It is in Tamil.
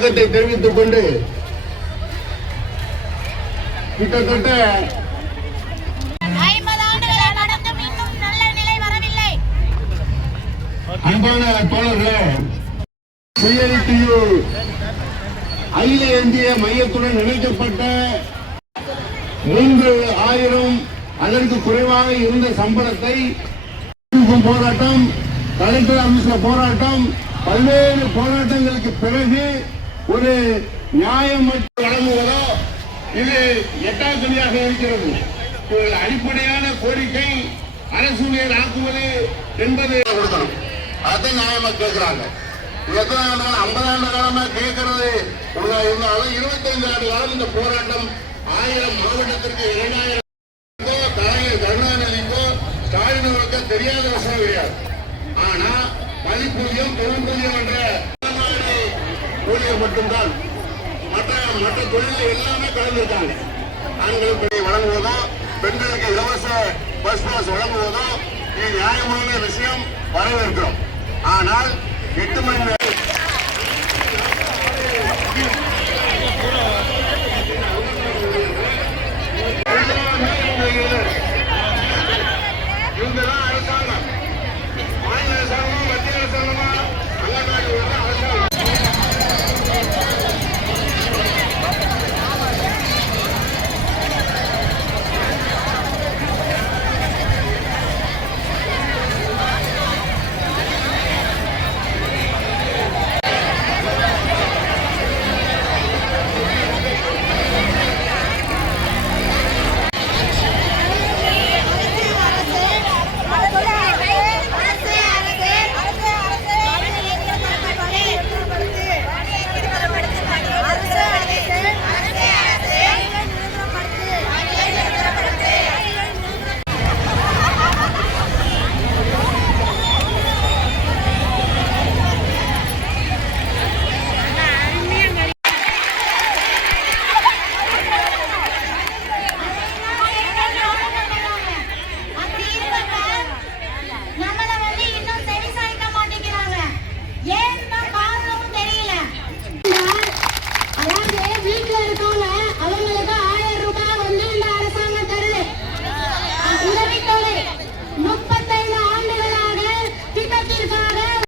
தெரிவித்துக் கொண்டு கிட்டத்தட்ட 50 ஆண்டுகள் நடந்தும் இன்னும் நல்ல நிலை வரவில்லை. அன்பான தோழர்களே, அகில இந்திய மையத்துடன் இணைக்கப்பட்ட 3000 அதற்கு குறைவாக இருந்த சம்பளத்தை போராட்டம், கலெக்டர் ஆபீஸ்ல போராட்டம், பல்வேறு போராட்டங்களுக்கு பிறகு ஒரு நியாயம் வழங்குவதோ இது எட்டாக்கணியாக இருக்கிறது. அடிப்படையான கோரிக்கை அரசு ஊழியர் ஆக்குவது என்பது அதை நியாயமா கேட்கிறாங்க. எத்தனை 50 ஆண்டு காலமா கேட்கறது இருந்தாலும் 25 ஆண்டு காலம் இந்த போராட்டம் 1000 மாவட்டத்திற்கு 2000 கலைஞர் கருணாநிதிக்கோ ஸ்டாலின் அவர்களுக்கு தெரியாத விஷயம் கிடையாது. ஆனா மதிப்பூதியம் பெரும்பூதியம் என்ற ஊழியர் மட்டும்தான். மற்ற தொழில்கள் எல்லாமே கலந்துருக்காங்க. ஆண்களுக்கு வழங்குவதோ பெண்களுக்கு இலவச பஸ் பாஸ் வழங்குவதோ இது நியாயமான விஷயம் வரவேற்கிறோம். ஆனால் 8 மணி நேரம்